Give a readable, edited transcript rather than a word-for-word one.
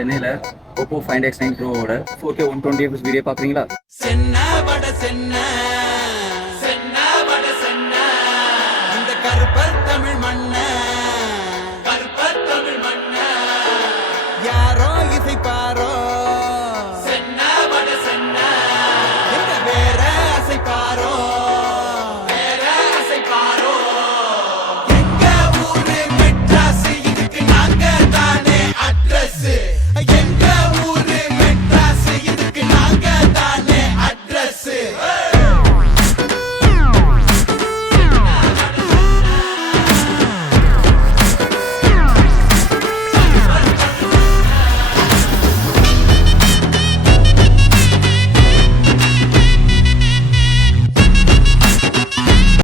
சென்னையில் Oppo Find X9 Pro ஓட 4K 120 fps video பார்க்குறீங்களா? சென்ன வட சென்ன